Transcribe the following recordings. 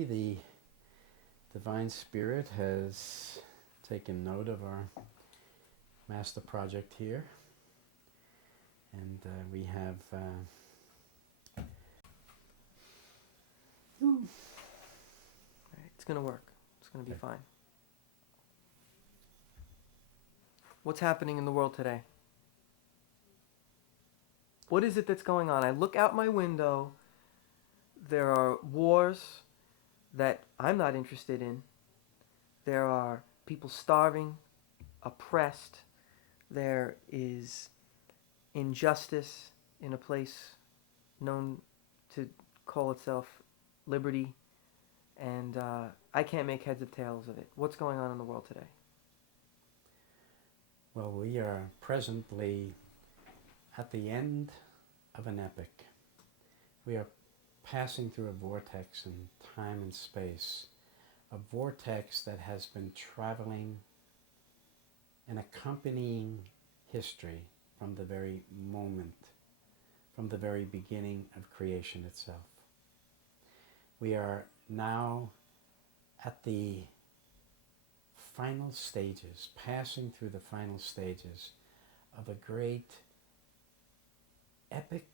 The Divine Spirit has taken note of our master project here, and we have It's going to work. It's going to be fine. What's happening in the world today? What is it that's going on? I look out my window. There are wars that I'm not interested in. There are people starving, oppressed. There is injustice in a place known to call itself liberty. And I can't make heads or tails of it. What's going on in the world today? well, we are presently at the end of an epic. We are passing through a vortex in time and space, a vortex that has been traveling and accompanying history from the very moment, from the very beginning of creation itself. We are now at the final stages, passing through the final stages of a great epic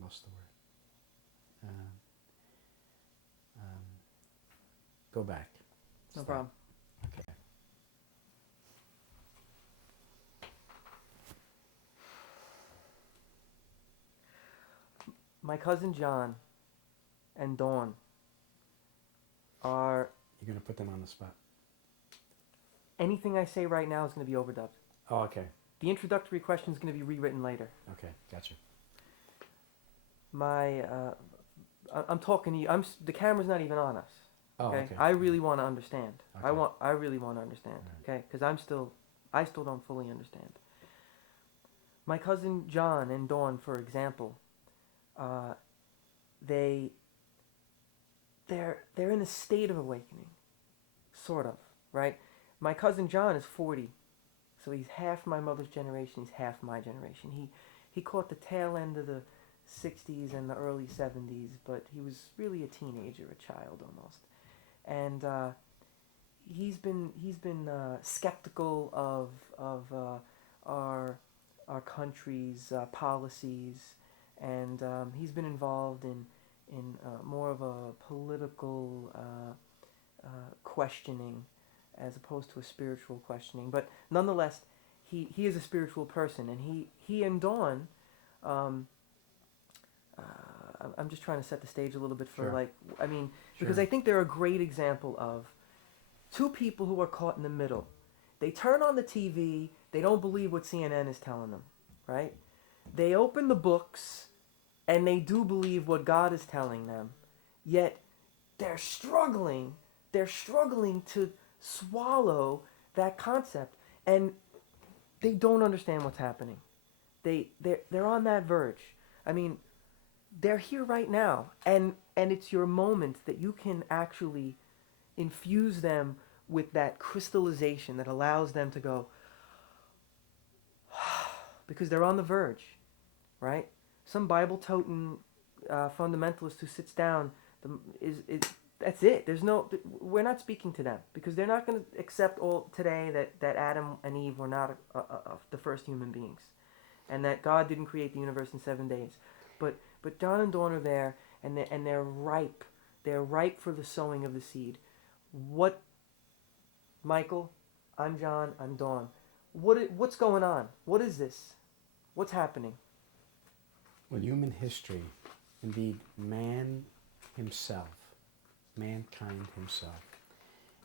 lost the word. Go back. No problem. Okay. My cousin John and Dawn are... You're going to put them on the spot. Anything I say right now is going to be overdubbed. Oh, okay. The introductory question is going to be rewritten later. Okay, gotcha. I'm talking to you. The camera's not even on us. Oh, Okay. okay. I really want to understand. Okay. I really want to understand. Okay. Because I still don't fully understand. My cousin John and Dawn, for example, they're in a state of awakening, sort of, right? My cousin John is 40, so he's half my mother's generation. He's half my generation. He caught the tail end of the 60s and the early 70s, but he was really a teenager, a child almost, and he's been skeptical of our country's policies, and he's been involved in more of a political questioning as opposed to a spiritual questioning. But nonetheless, he is a spiritual person, and he and Dawn. I'm just trying to set the stage a little bit for because Sure. I think they're a great example of two people who are caught in the middle. They turn on the TV, they don't believe what CNN is telling them, right? They open the books, and they do believe what God is telling them, yet they're struggling to swallow that concept, and they don't understand what's happening. They're on that verge. I mean, they're here right now, and it's your moment that you can actually infuse them with that crystallization that allows them to go because they're on the verge, right? Some Bible-toting fundamentalist who sits down is that's it. We're not speaking to them because they're not going to accept all today that Adam and Eve were not the first human beings, and that God didn't create the universe in 7 days. But John and Dawn are there, and they're ripe. They're ripe for the sowing of the seed. What, Michael? I'm John. I'm Dawn. What's going on? What is this? What's happening? Well, human history, indeed, mankind himself,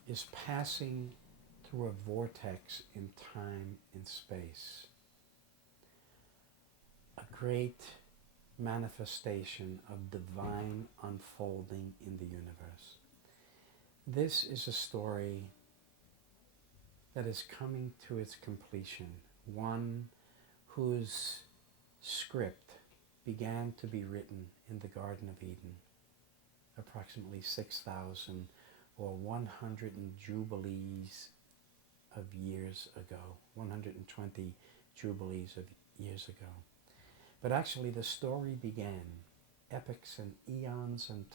is passing through a vortex in time and space. A great manifestation of divine unfolding in the universe. This is a story that is coming to its completion, one whose script began to be written in the Garden of Eden approximately 6,000 or 100 jubilees of years ago, 120 jubilees of years ago. But actually, the story began epochs and eons and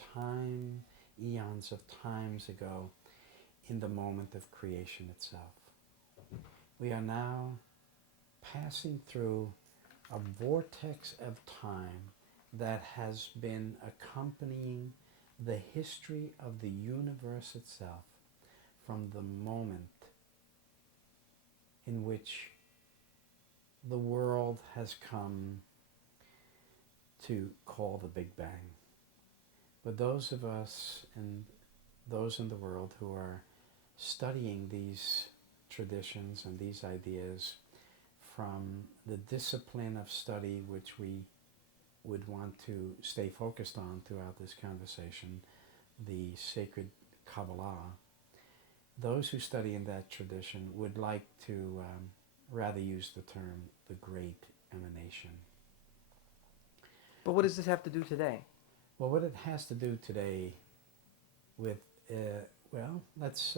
eons of times ago in the moment of creation itself. We are now passing through a vortex of time that has been accompanying the history of the universe itself from the moment in which the world has come to call the Big Bang. But those of us and those in the world who are studying these traditions and these ideas from the discipline of study which we would want to stay focused on throughout this conversation, the sacred Kabbalah, those who study in that tradition would like to rather use the term the great emanation. But what does this have to do today? Well, what it has to do today with, let's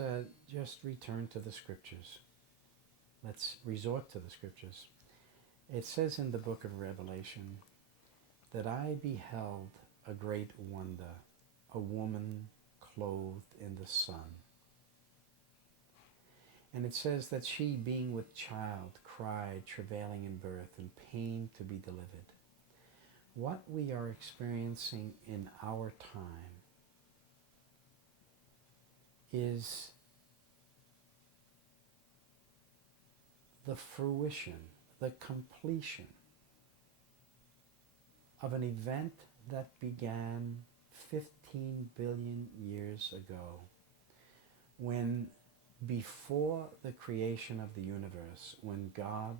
just return to the scriptures. Let's resort to the scriptures. It says in the book of Revelation that I beheld a great wonder, a woman clothed in the sun. And it says that she, being with child, cried, travailing in birth, and pain to be delivered. What we are experiencing in our time is the fruition, the completion of an event that began 15 billion years ago, when before the creation of the universe, when God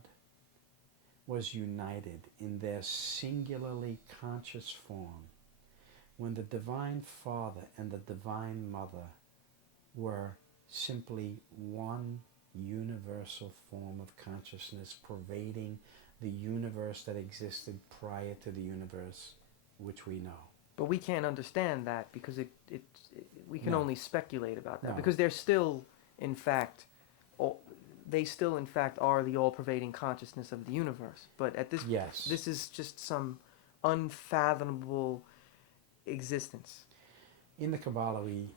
was united in their singularly conscious form, when the Divine Father and the Divine Mother were simply one universal form of consciousness pervading the universe that existed prior to the universe which we know. But we can't understand that because we can No. only speculate about that No. because they're still, in fact, they still in fact are the all-pervading consciousness of the universe. But at this, Yes. this is just some unfathomable existence. In the Kabbalah, we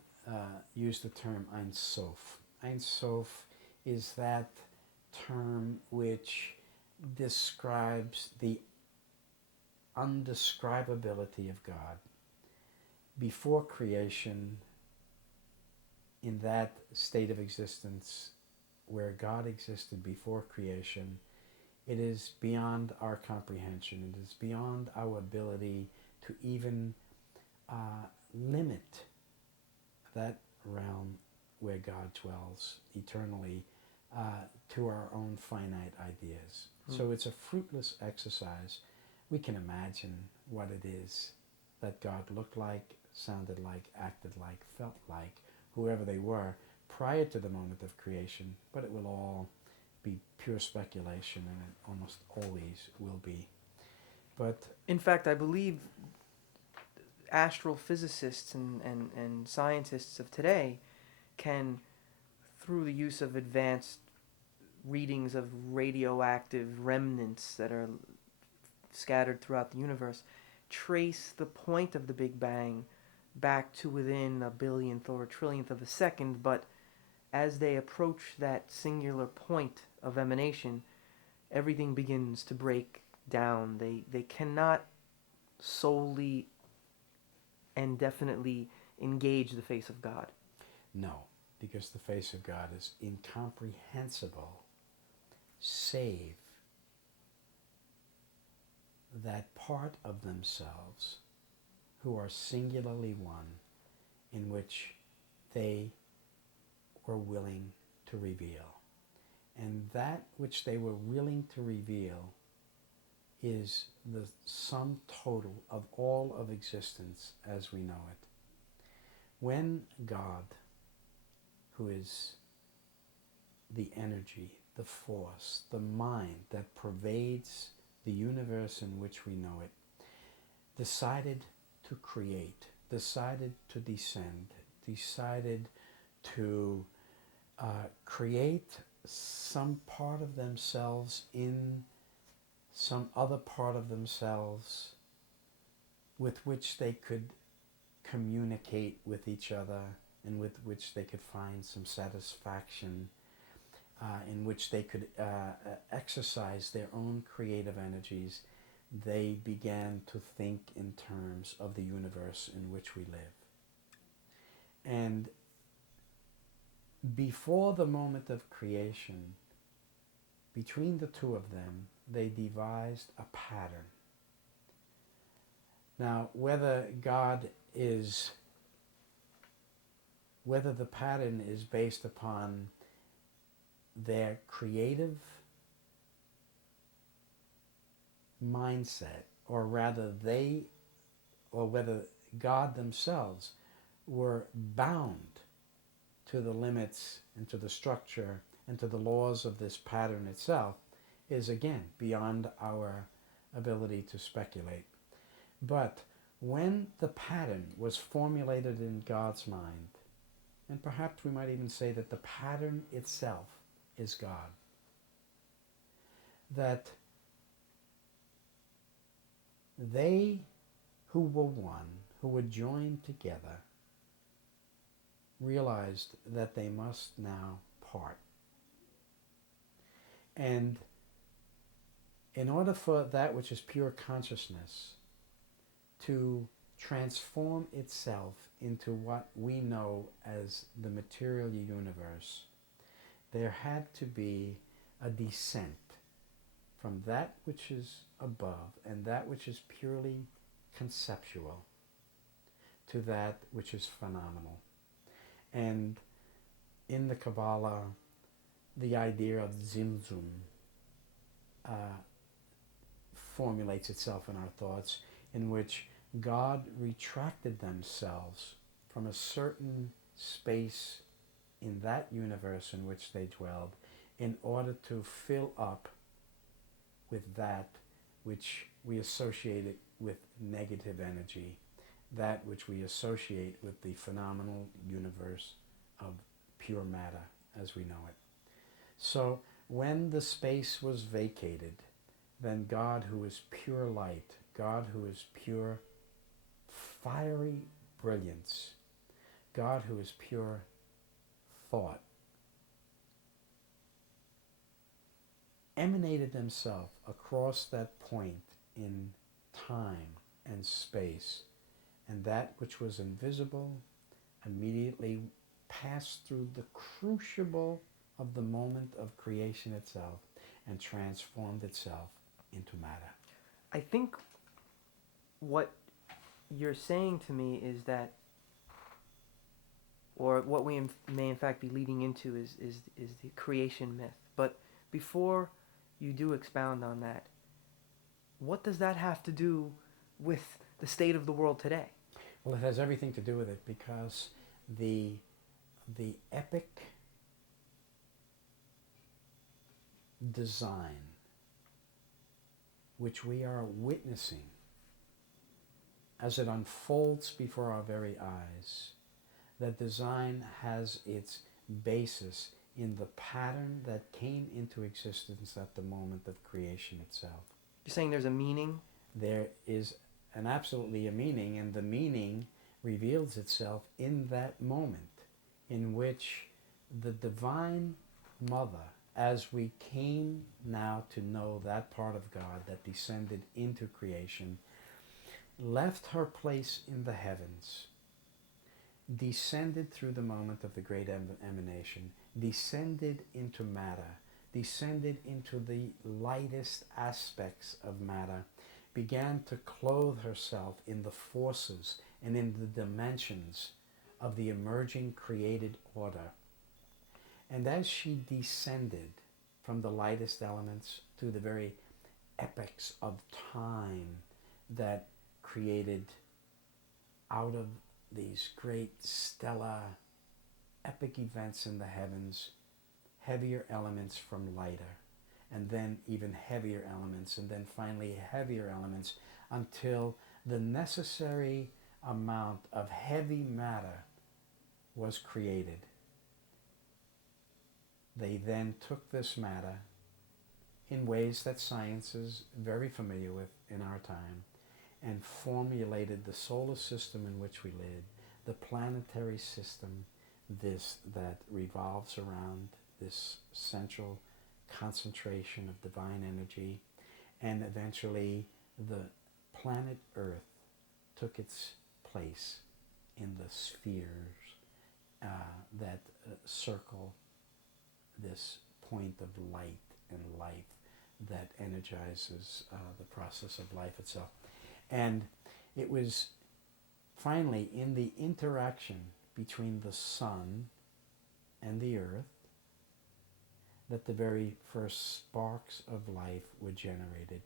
use the term Ein Sof. Ein Sof is that term which describes the undescribability of God. Before creation, in that state of existence where God existed before creation, it is beyond our comprehension. It is beyond our ability to even limit that realm where God dwells eternally to our own finite ideas. So it's a fruitless exercise. We can imagine what it is that God looked like, sounded like, acted like, felt like, whoever they were, prior to the moment of creation, but it will all be pure speculation, and it almost always will be. But in fact, I believe astrophysicists and scientists of today can, through the use of advanced readings of radioactive remnants that are scattered throughout the universe, trace the point of the Big Bang back to within a billionth or a trillionth of a second, but as they approach that singular point of emanation, everything begins to break down. They cannot solely and definitely engage the face of God. no, because the face of God is incomprehensible, save that part of themselves who are singularly one, in which they were willing to reveal. And that which they were willing to reveal is the sum total of all of existence as we know it. When God, who is the energy, the force, the mind that pervades the universe in which we know it, decided to create, decided to descend, decided to create some part of themselves in some other part of themselves with which they could communicate with each other and with which they could find some satisfaction, in which they could exercise their own creative energies, they began to think in terms of the universe in which we live. And before the moment of creation, between the two of them, they devised a pattern. Now, whether the pattern is based upon their creative mindset, or whether God themselves were bound to the limits and to the structure and to the laws of this pattern itself, is again beyond our ability to speculate. But when the pattern was formulated in God's mind, and perhaps we might even say that the pattern itself is God, that they who were one, who were joined together, realized that they must now part. And in order for that which is pure consciousness to transform itself into what we know as the material universe, there had to be a descent from that which is above and that which is purely conceptual to that which is phenomenal. And in the Kabbalah, the idea of Zimzum formulates itself in our thoughts, in which God retracted themselves from a certain space in that universe in which they dwelled in order to fill up with that which we associate with negative energy, that which we associate with the phenomenal universe of pure matter as we know it. So when the space was vacated, then God, who is pure light, God who is pure fiery brilliance, God who is pure thought, emanated themselves across that point in time and space, and that which was invisible immediately passed through the crucible of the moment of creation itself and transformed itself into matter. I think what you're saying to me is that, or what we may in fact be leading into is the creation myth. But before you do expound on that, what does that have to do with the state of the world today? Well, it has everything to do with it, because the epic design which we are witnessing as it unfolds before our very eyes, that design has its basis in the pattern that came into existence at the moment of creation itself. You're saying there's a meaning? There is absolutely a meaning, and the meaning reveals itself in that moment in which the Divine Mother, as we came now to know that part of God that descended into creation, left her place in the heavens, descended through the moment of the great emanation, descended into matter, descended into the lightest aspects of matter, began to clothe herself in the forces and in the dimensions of the emerging created order. And as she descended from the lightest elements to the very epochs of time that created out of these great stellar epic events in the heavens, heavier elements from lighter, and then even heavier elements, and then finally heavier elements, until the necessary amount of heavy matter was created. They then took this matter in ways that science is very familiar with in our time, and formulated the solar system in which we live, the planetary system, this that revolves around this central concentration of divine energy, and eventually the planet Earth took its place in the spheres that circle this point of light and life that energizes the process of life itself. And it was finally in the interaction between the sun and the earth that the very first sparks of life were generated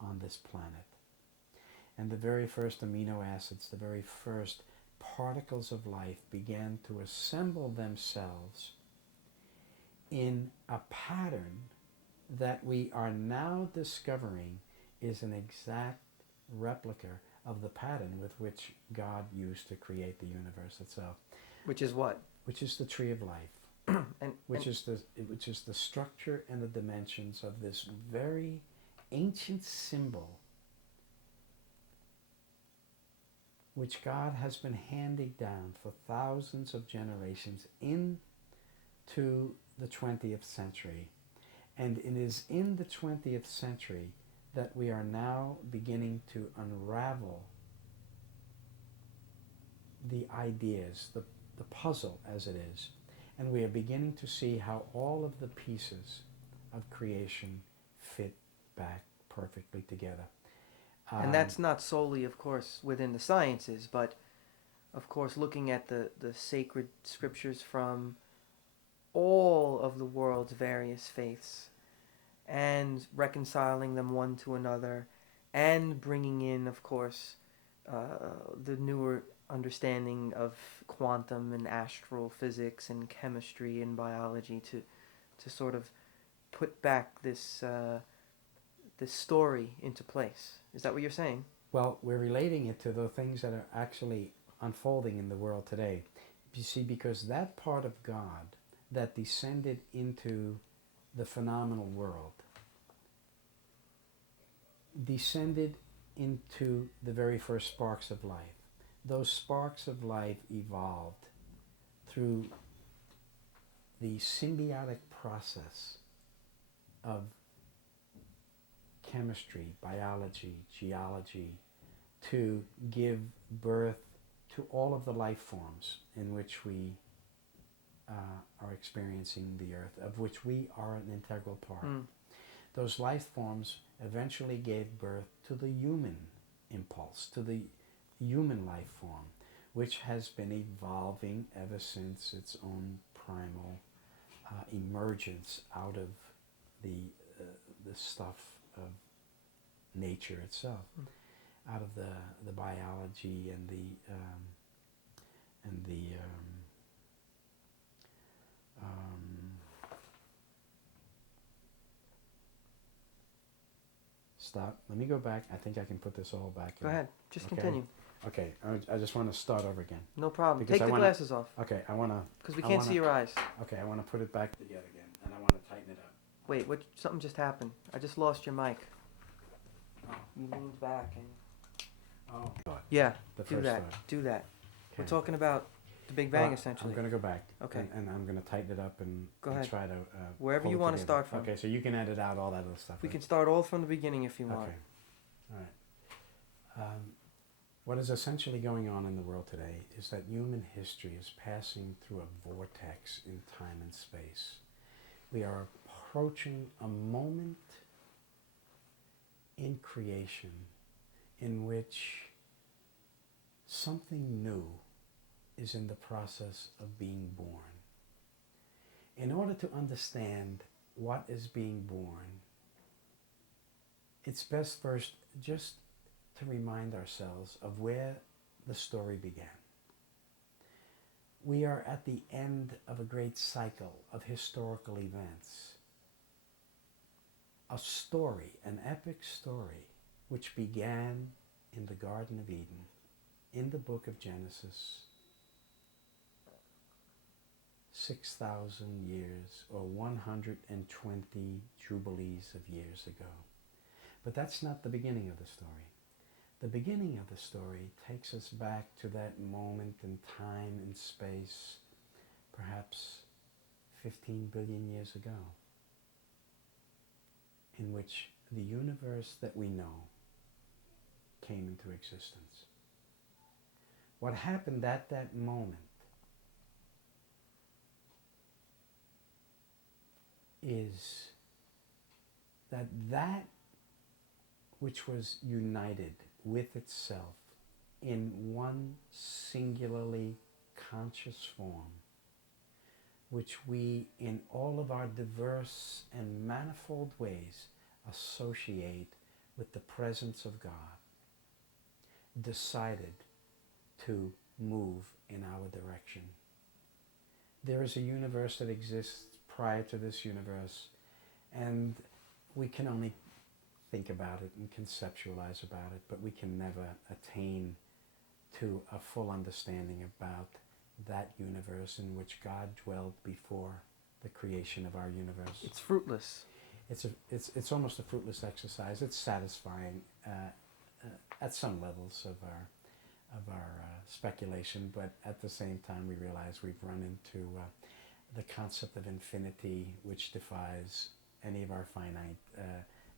on this planet. And the very first amino acids, the very first particles of life began to assemble themselves in a pattern that we are now discovering is an exact replica of the pattern with which God used to create the universe itself. Which is what? Which is the tree of life. Which is the structure and the dimensions of this very ancient symbol which God has been handing down for thousands of generations into the 20th century. And it is in the 20th century that we are now beginning to unravel the ideas, the puzzle as it is. And we are beginning to see how all of the pieces of creation fit back perfectly together. And that's not solely, of course, within the sciences, but, of course, looking at the sacred scriptures from all of the world's various faiths and reconciling them one to another and bringing in, of course, the newer understanding of quantum and astral physics and chemistry and biology to sort of put back this story into place. Is that what you're saying? Well, we're relating it to the things that are actually unfolding in the world today. You see, because that part of God that descended into the phenomenal world descended into the very first sparks of life. Those sparks of life evolved through the symbiotic process of chemistry, biology, geology, to give birth to all of the life forms in which we are experiencing the earth, of which we are an integral part. Those life forms eventually gave birth to the human impulse, to the human life form, which has been evolving ever since its own primal emergence out of the stuff of nature itself, out of the biology and the stop. Let me go back. I think I can put this all back in. Go ahead. Just Okay. continue. Okay. I just want to start over again. No problem. Because Take I the wanna- glasses off Okay. I want to. because we I can't wanna- see your eyes. Okay. I want to put it back together again, and I want to tighten it up. Wait, what? Something just happened. I just lost your mic. Oh. You leaned back and... Oh. Yeah, The do first that. thought. Do that. We're Okay. talking about the Big Bang, Well, essentially. I'm going to go back. Okay. And I'm going to tighten it up and, Go and ahead. try to Wherever pull you it want to together. start from. Okay, so you can edit out all that other stuff. We right? can start all from the beginning if you want. Okay. All right. What is essentially going on in the world today is that human history is passing through a vortex in time and space. We are approaching a moment in creation in which something new is in the process of being born. In order to understand what is being born, it's best first just to remind ourselves of where the story began. We are at the end of a great cycle of historical events. A story, an epic story, which began in the Garden of Eden, in the book of Genesis, 6,000 years or 120 jubilees of years ago. But that's not the beginning of the story. The beginning of the story takes us back to that moment in time and space, perhaps 15 billion years ago, in which the universe that we know came into existence. What happened at that moment is that which was united with itself in one singularly conscious form, which we in all of our diverse and manifold ways associate with the presence of God, decided to move in our direction. There is a universe that exists prior to this universe, and we can only think about it and conceptualize about it, but we can never attain to a full understanding about that universe in which God dwelled before the creation of our universe. It's fruitless. It's almost a fruitless exercise. It's satisfying at some levels of our speculation, but at the same time we realize we've run into the concept of infinity, which defies any of our finite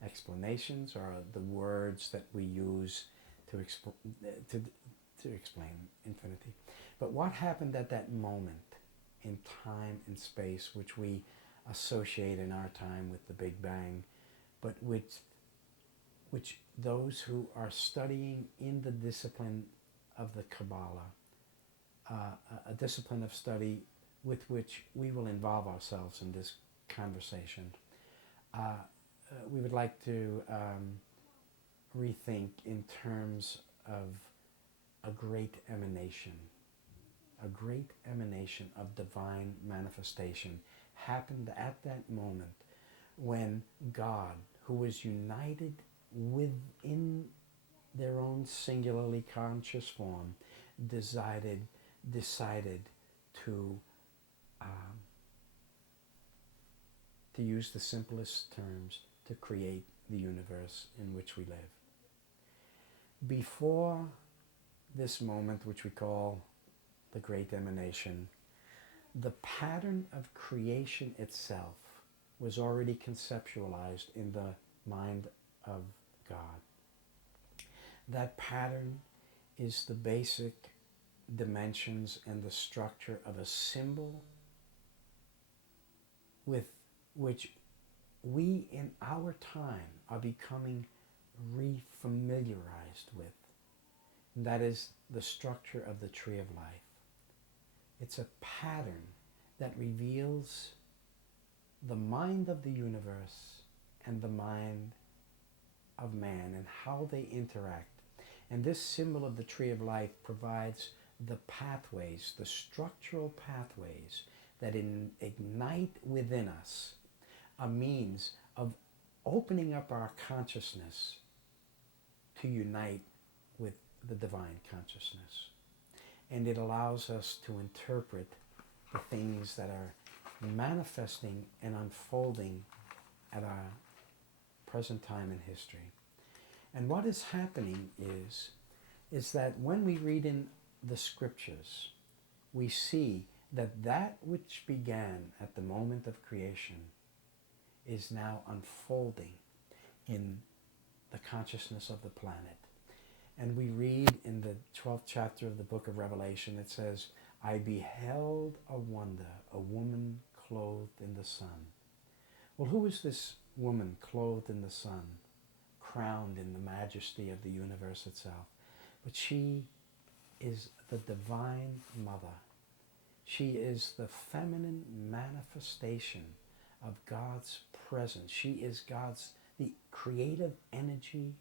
explanations or the words that we use to explain infinity. But what happened at that moment in time and space, which we associate in our time with the Big Bang, but which those who are studying in the discipline of the Kabbalah, a discipline of study with which we will involve ourselves in this conversation, we would like to rethink in terms of a great emanation of divine manifestation happened at that moment when God, who was united within their own singularly conscious form, decided to use the simplest terms to create the universe in which we live. Before this moment, which we call the Great Emanation, the pattern of creation itself was already conceptualized in the mind of God. That pattern is the basic dimensions and the structure of a symbol with which we in our time are becoming refamiliarized with. And that is the structure of the tree of life. It's a pattern that reveals the mind of the universe and the mind of man and how they interact. And this symbol of the tree of life provides the pathways, the structural pathways that ignite within us a means of opening up our consciousness to unite with the divine consciousness. And it allows us to interpret the things that are manifesting and unfolding at our present time in history. And what is happening is that when we read in the scriptures, we see that which began at the moment of creation is now unfolding in the consciousness of the planet. And we read in the 12th chapter of the book of Revelation, it says, I beheld a wonder, a woman clothed in the sun. Well, who is this woman clothed in the sun, crowned in the majesty of the universe itself? But she is the divine mother. She is the feminine manifestation of God's presence. She is the creative energy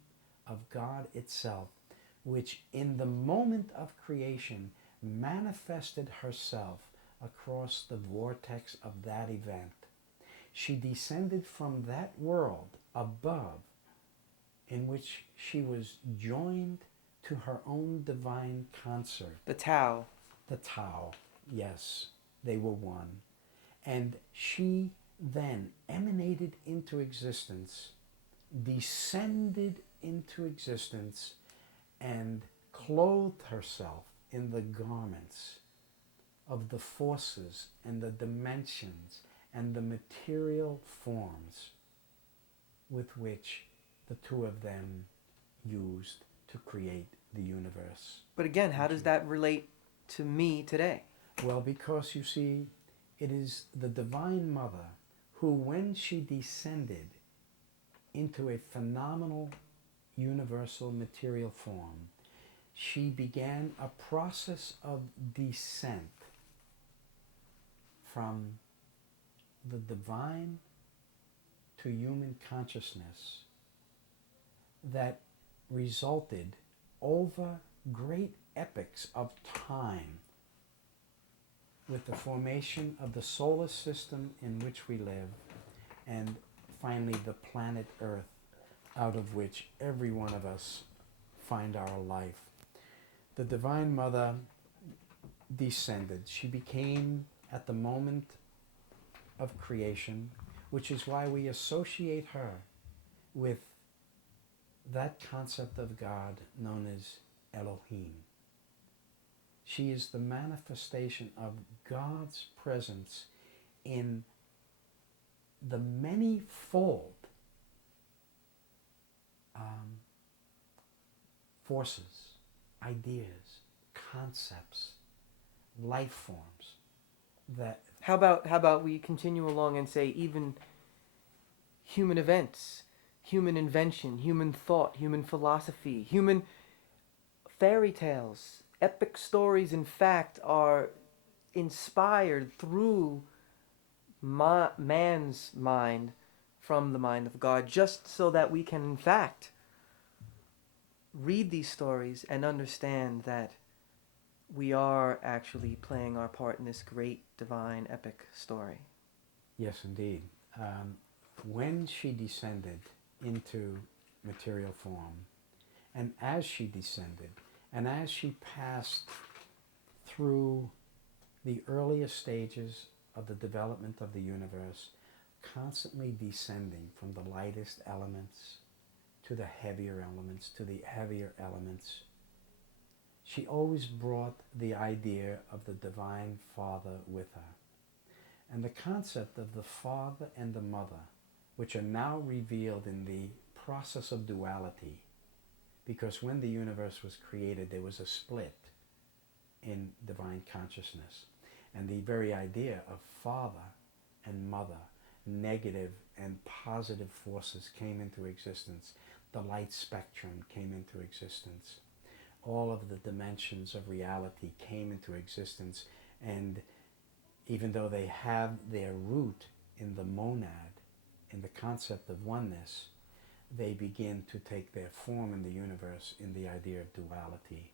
of God itself, which in the moment of creation manifested herself across the vortex of that event. She descended from that world above, in which she was joined to her own divine consort. The Tao. The Tao, yes, they were one. And she then emanated into existence, descended into existence, and clothed herself in the garments of the forces and the dimensions and the material forms with which the two of them used to create the universe. But again, how does that relate to me today? Well, because you see, it is the Divine Mother who, when she descended into a phenomenal universal material form, she began a process of descent from the divine to human consciousness that resulted over great epochs of time with the formation of the solar system in which we live, and finally the planet Earth, out of which every one of us find our life. The Divine Mother descended. She became, at the moment of creation, which is why we associate her with that concept of God known as Elohim. She is the manifestation of God's presence in the many-fold forces, ideas, concepts, life forms that... How about we continue along and say even human events, human invention, human thought, human philosophy, human fairy tales, epic stories, in fact, are inspired through man's mind from the mind of God, just so that we can, in fact, read these stories and understand that we are actually playing our part in this great divine epic story. Yes, indeed. When she descended into material form, and as she descended, and as she passed through the earliest stages of the development of the universe, constantly descending from the lightest elements to the heavier elements, to the heavier elements, she always brought the idea of the Divine Father with her. And the concept of the Father and the Mother, which are now revealed in the process of duality, because when the universe was created, there was a split in divine consciousness. And the very idea of Father and Mother, negative and positive forces came into existence. The light spectrum came into existence. All of the dimensions of reality came into existence, and even though they have their root in the monad, in the concept of oneness, they begin to take their form in the universe in the idea of duality,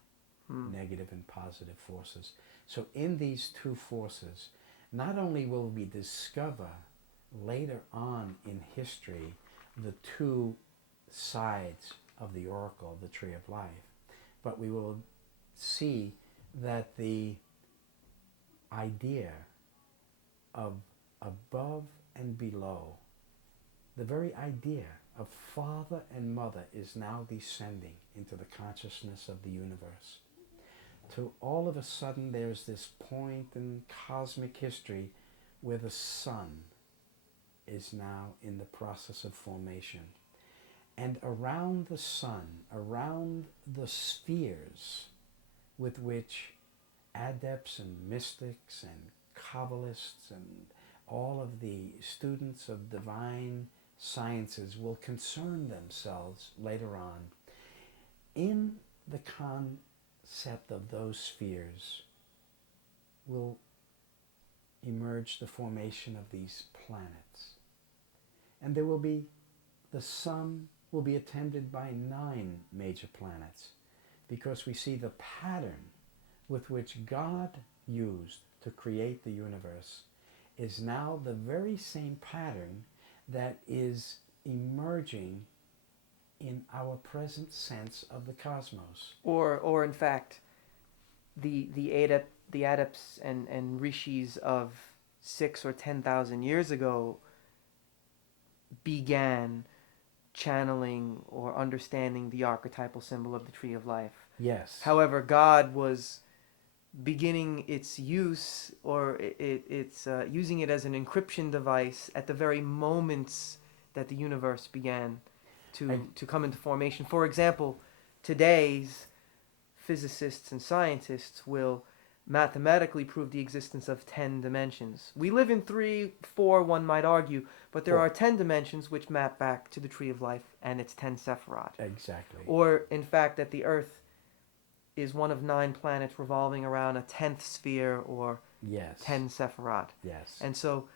negative and positive forces. So in these two forces, not only will we discover later on in history the two sides of the oracle, the tree of life, but we will see that the idea of above and below, the very idea of Father and Mother, is now descending into the consciousness of the universe. To all of a sudden there's this point in cosmic history where the sun is now in the process of formation. And around the sun, around the spheres with which adepts and mystics and Kabbalists and all of the students of divine sciences will concern themselves later on, in the concept of those spheres will emerge the formation of these planets. And there will be, the sun will be attended by 9 major planets, because we see the pattern with which God used to create the universe is now the very same pattern that is emerging in our present sense of the cosmos. Or in fact, the adepts and rishis of 6 or 10,000 years ago began channeling or understanding the archetypal symbol of the tree of life. Yes. However, God was beginning its use, or it's using it as an encryption device at the very moments that the universe began to come into formation. For example, today's physicists and scientists will mathematically prove the existence of 10 dimensions. We live in 3, 4, one might argue, but there Four. are 10 dimensions which map back to the tree of life and its 10 Sephiroth. Exactly. Or, in fact, that the Earth is one of 9 planets revolving around a 10th sphere, or Yes. 10 Sephiroth. Yes. And so,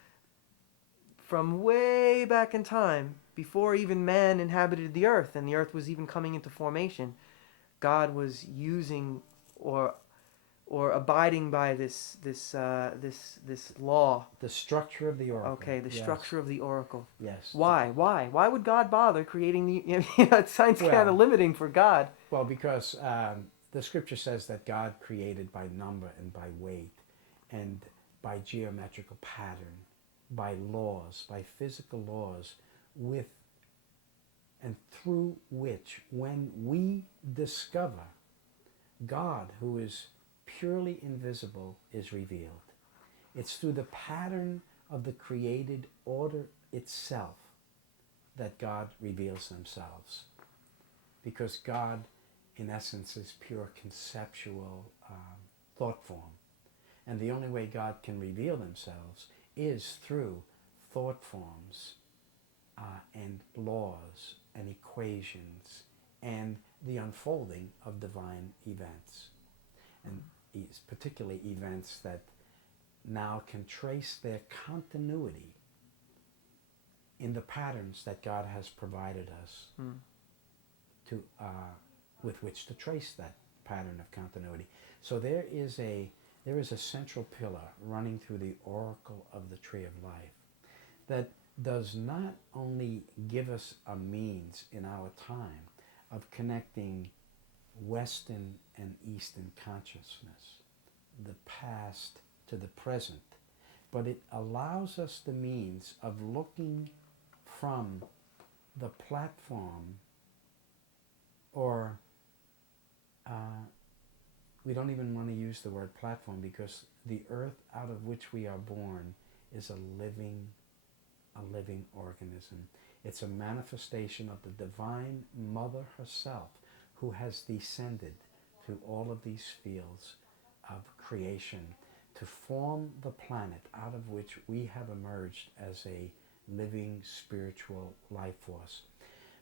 from way back in time, before even man inhabited the Earth and the Earth was even coming into formation, God was using or abiding by this law. The structure of the oracle. Okay, the Yes. structure of the oracle. Yes. Why would God bother creating the? Science Well, kind of limiting for God. Well, because the scripture says that God created by number and by weight, and by geometrical pattern, by laws, by physical laws, with and through which, when we discover God, who is purely invisible, is revealed. It's through the pattern of the created order itself that God reveals themselves. Because God, in essence, is pure conceptual thought form. And the only way God can reveal themselves is through thought forms and laws and equations and the unfolding of divine events. And particularly events that now can trace their continuity in the patterns that God has provided us to with which to trace that pattern of continuity. So there is a central pillar running through the oracle of the tree of life that does not only give us a means in our time of connecting Western and Eastern consciousness, the past to the present, but it allows us the means of looking from the platform, or we don't even want to use the word platform, because the earth out of which we are born is a living organism. It's a manifestation of the divine mother herself, who has descended through all of these fields of creation to form the planet out of which we have emerged as a living spiritual life force.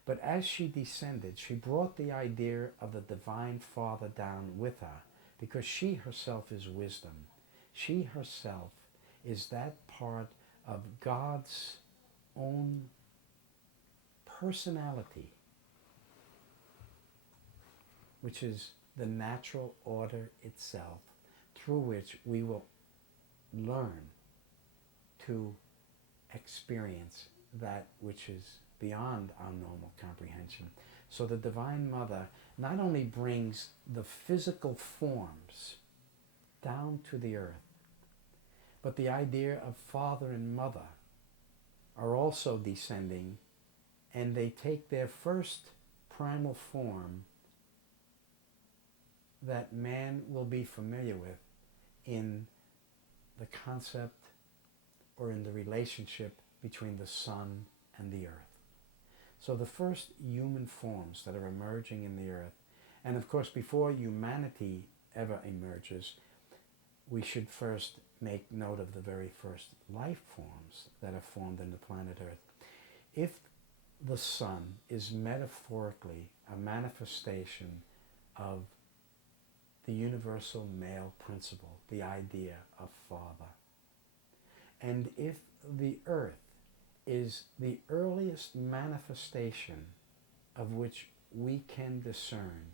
But as she descended, she brought the idea of the Divine Father down with her, because she herself is wisdom. She herself is that part of God's own personality, which is the natural order itself, through which we will learn to experience that which is beyond our normal comprehension. So the Divine Mother not only brings the physical forms down to the earth, but the idea of father and mother are also descending, and they take their first primal form that man will be familiar with in the concept or in the relationship between the sun and the earth. So the first human forms that are emerging in the earth, and of course before humanity ever emerges, we should first make note of the very first life forms that are formed in the planet Earth. If the sun is metaphorically a manifestation of the universal male principle, the idea of father, and if the earth is the earliest manifestation of which we can discern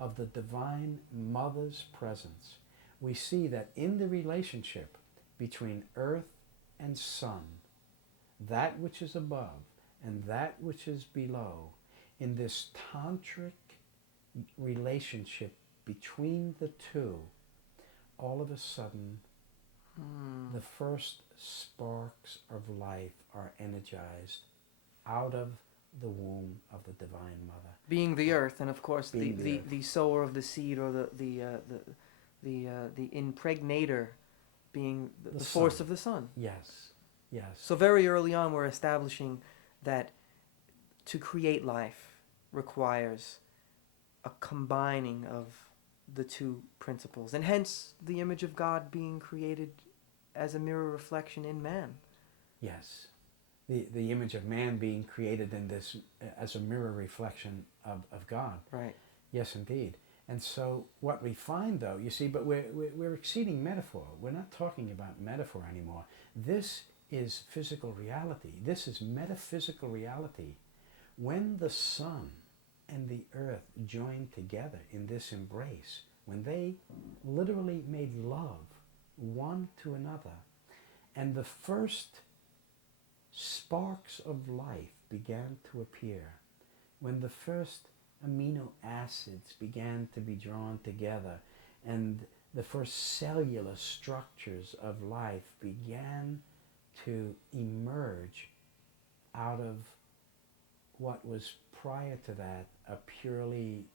of the Divine Mother's presence, we see that in the relationship between earth and sun, that which is above and that which is below, in this tantric relationship between the two, all of a sudden The first sparks of life are energized out of the womb of the Divine Mother. Being the earth, and of course Being the earth. the sower of the seed, or the impregnator, being the The force sun. of the sun. Yes, yes, So very early on, we're establishing that to create life requires a combining of the two principles, and hence the image of God being created as a mirror reflection in man. yes. The image of man being created in this as a mirror reflection of God. Right. Yes, indeed. And so what we find, though, you see, but we're exceeding metaphor. We're not talking about metaphor anymore. This is physical reality. This is metaphysical reality. When the sun and the earth joined together in this embrace, when they literally made love one to another, and the first sparks of life began to appear, when the first amino acids began to be drawn together, and the first cellular structures of life began to emerge out of what was prior to that a purely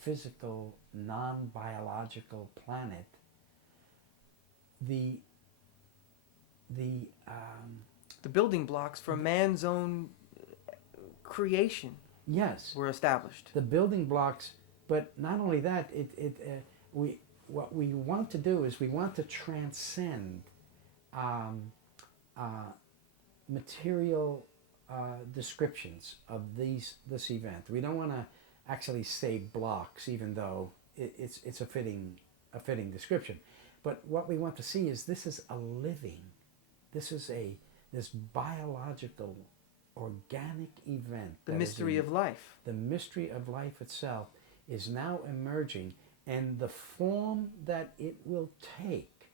physical, non-biological planet, the The building blocks for man's own creation yes, were established. the building blocks. But not only that, what we want to do is we want to transcend material descriptions of this event. We don't want to actually say blocks, even though it's a fitting description. But what we want to see is this is a living, this biological, organic event. The mystery of life. The mystery of life itself is now emerging, and the form that it will take,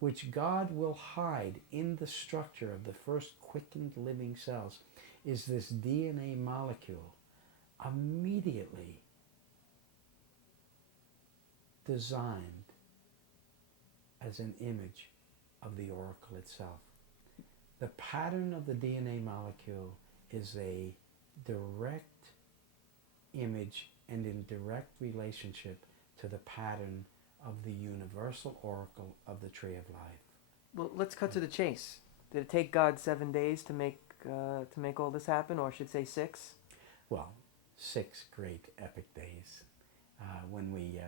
which God will hide in the structure of the first quickened living cells, is this DNA molecule immediately designed as an image of the oracle itself. The pattern of the DNA molecule is a direct image and in direct relationship to the pattern of the universal oracle of the tree of life. Well, let's cut to the chase. Did it take God 7 days to make all this happen, or I should say 6? Well, 6 great epic days when we,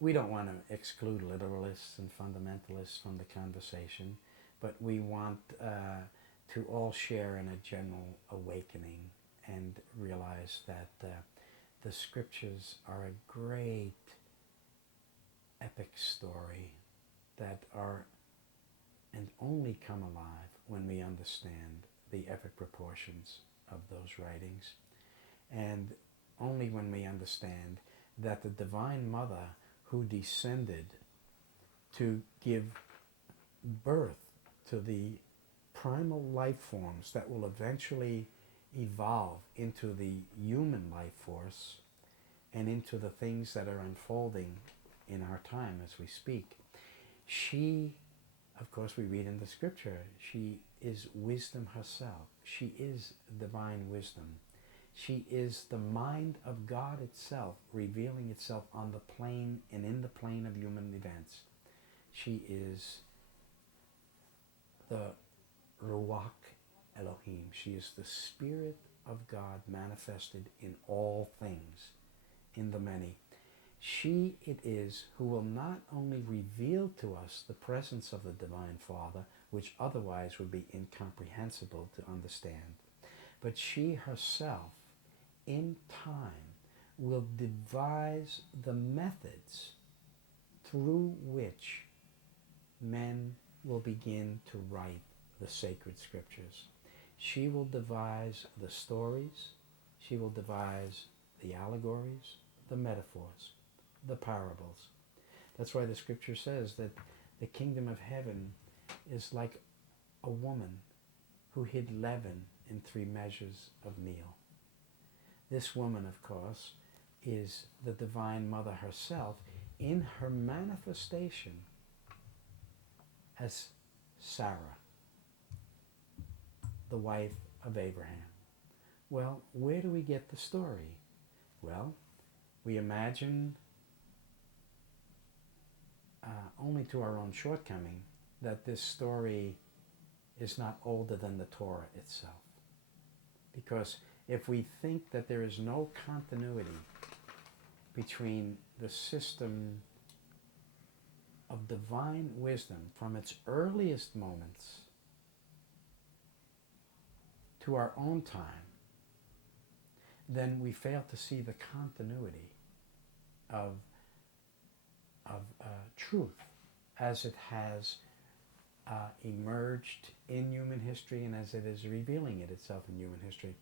we don't want to exclude literalists and fundamentalists from the conversation, but we want to all share in a general awakening and realize that the scriptures are a great epic story that are and only come alive when we understand the epic proportions of those writings, and only when we understand that the Divine Mother who descended to give birth to the primal life forms that will eventually evolve into the human life force and into the things that are unfolding in our time as we speak. She, of course, we read in the scripture, she is wisdom herself. She is divine wisdom. She is the mind of God itself, revealing itself on the plane and in the plane of human events. She is the Ruach Elohim. She is the Spirit of God manifested in all things, in the many. She it is who will not only reveal to us the presence of the Divine Father, which otherwise would be incomprehensible to understand, but she herself, in time, will devise the methods through which men will begin to write the sacred scriptures. She will devise the stories, she will devise the allegories, the metaphors, the parables. That's why the scripture says that the kingdom of heaven is like a woman who hid leaven in 3 measures of meal. This woman, of course, is the Divine Mother herself in her manifestation as Sarah, the wife of Abraham. Well, where do we get the story? Well, we imagine, only to our own shortcoming, that this story is not older than the Torah itself. Because if we think that there is no continuity between the system of divine wisdom from its earliest moments to our own time, then we fail to see the continuity of truth as it has emerged in human history and as it is revealing itself in human history.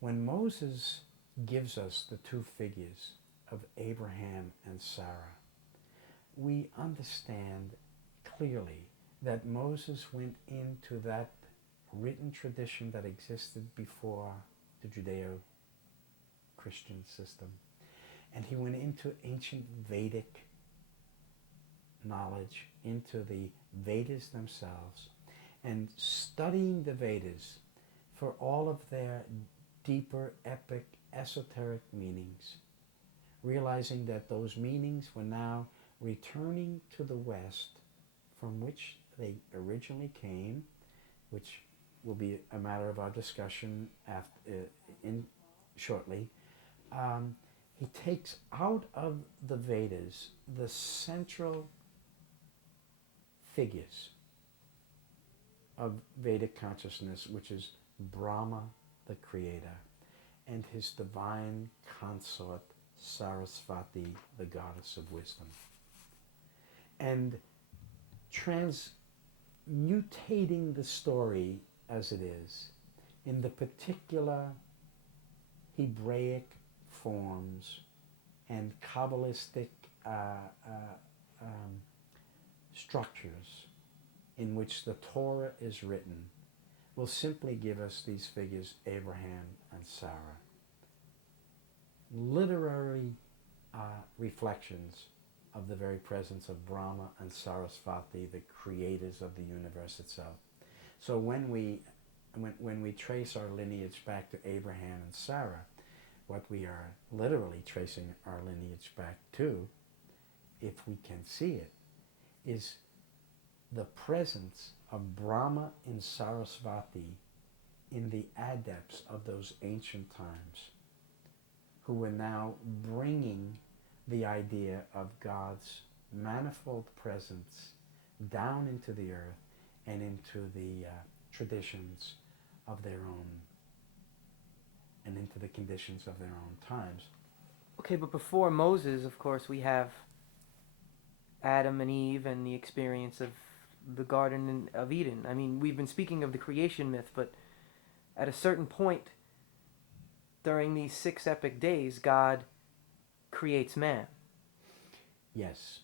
When Moses gives us the two figures of Abraham and Sarah, we understand clearly that Moses went into that written tradition that existed before the Judeo-Christian system, and he went into ancient Vedic knowledge, into the Vedas themselves, and studying the Vedas for all of their deeper, epic, esoteric meanings, realizing that those meanings were now returning to the West from which they originally came, which will be a matter of our discussion shortly. He takes out of the Vedas the central figures of Vedic consciousness, which is Brahma, the creator, and his divine consort, Sarasvati, the goddess of wisdom. And transmutating the story as it is in the particular Hebraic forms and Kabbalistic structures in which the Torah is written will simply give us these figures, Abraham and Sarah. Literary reflections of the very presence of Brahma and Sarasvati, the creators of the universe itself. So when we trace our lineage back to Abraham and Sarah, what we are literally tracing our lineage back to, if we can see it, is the presence of Brahma and Sarasvati in the adepts of those ancient times, who were now bringing the idea of God's manifold presence down into the earth and into the traditions of their own and into the conditions of their own times. Okay, but before Moses, of course, we have Adam and Eve and the experience of the Garden of Eden. I mean, we've been speaking of the creation myth, but at a certain point during these 6 epic days, God creates man. Yes.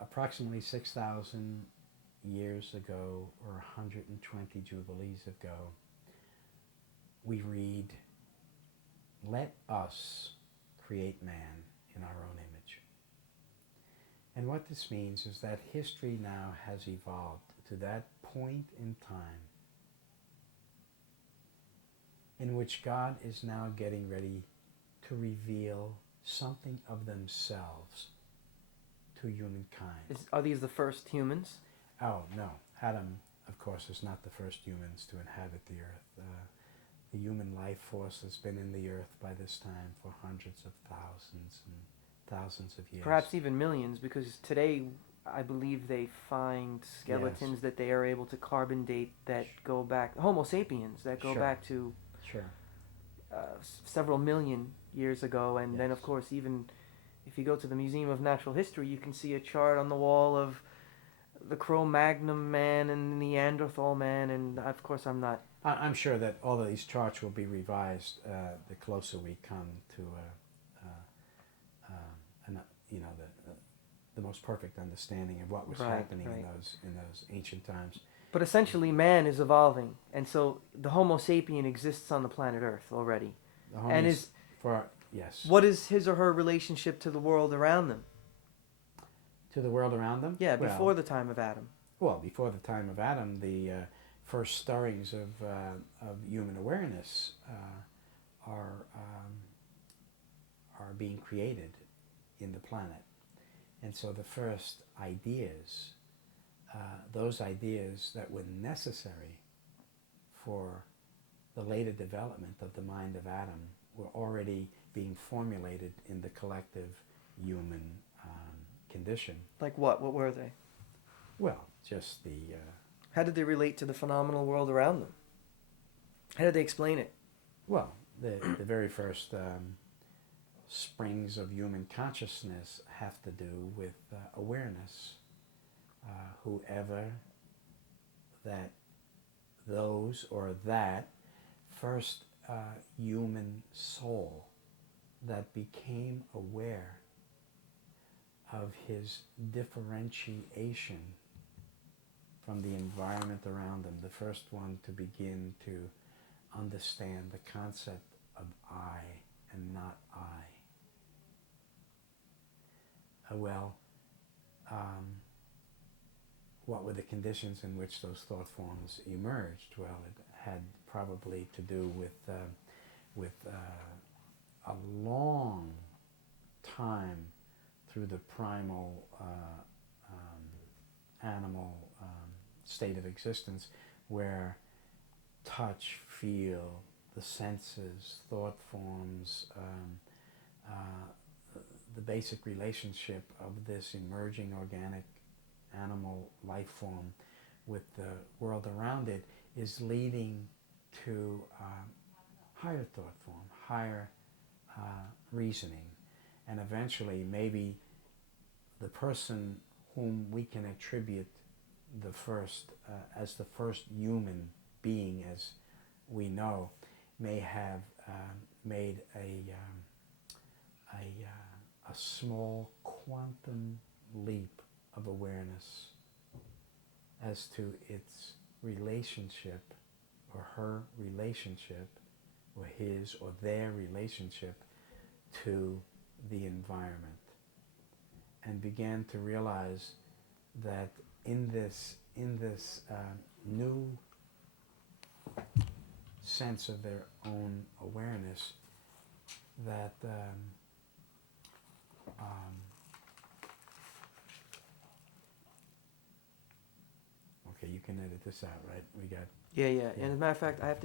Approximately 6,000 years ago, or 120 Jubilees ago, we read, "Let us create man in our own image." And what this means is that history now has evolved to that point in time in which God is now getting ready to reveal something of themselves to humankind. Are these the first humans? Oh, no. Adam, of course, is not the first humans to inhabit the earth. The human life force has been in the earth by this time for hundreds of thousands and thousands of years. Perhaps even millions, because today I believe they find skeletons that they are able to carbon date that go back, Homo sapiens, that go back to several million years ago. And then, of course, even if you go to the Museum of Natural History, you can see a chart on the wall of the Cro-Magnon man and Neanderthal man, and of course I'm sure that all of these charts will be revised the closer we come to the most perfect understanding of what was happening in those ancient times. But essentially, man is evolving, and so the Homo sapien exists on the planet Earth already, The homies, for Yes. What is his or her relationship to the world around them? To the world around them? Yeah, Well, before the time of Adam. Well, before the time of Adam, the first stirrings of human awareness are being created in the planet. And so the first ideas, those ideas that were necessary for the later development of the mind of Adam, were already being formulated in the collective human condition. Like what? What were they? Well, just the How did they relate to the phenomenal world around them? How did they explain it? well, the very first springs of human consciousness have to do with awareness. Whoever that those or that first human soul that became aware of his differentiation from the environment around them, the first one to begin to understand the concept of I and not I. What were the conditions in which those thought forms emerged? Well, it had probably to do with a long time through the primal animal state of existence, where touch, feel, the senses, thought forms, the basic relationship of this emerging organic animal life form with the world around it is leading to higher thought form, higher reasoning, and eventually maybe the person whom we can attribute the first as the first human being as we know may have made a small quantum leap of awareness as to its relationship or her relationship or his or their relationship to the environment, and began to realize that in this new sense of their own awareness, that okay, you can edit this out, right? We got Yeah. Yeah. And as a matter of fact, I have to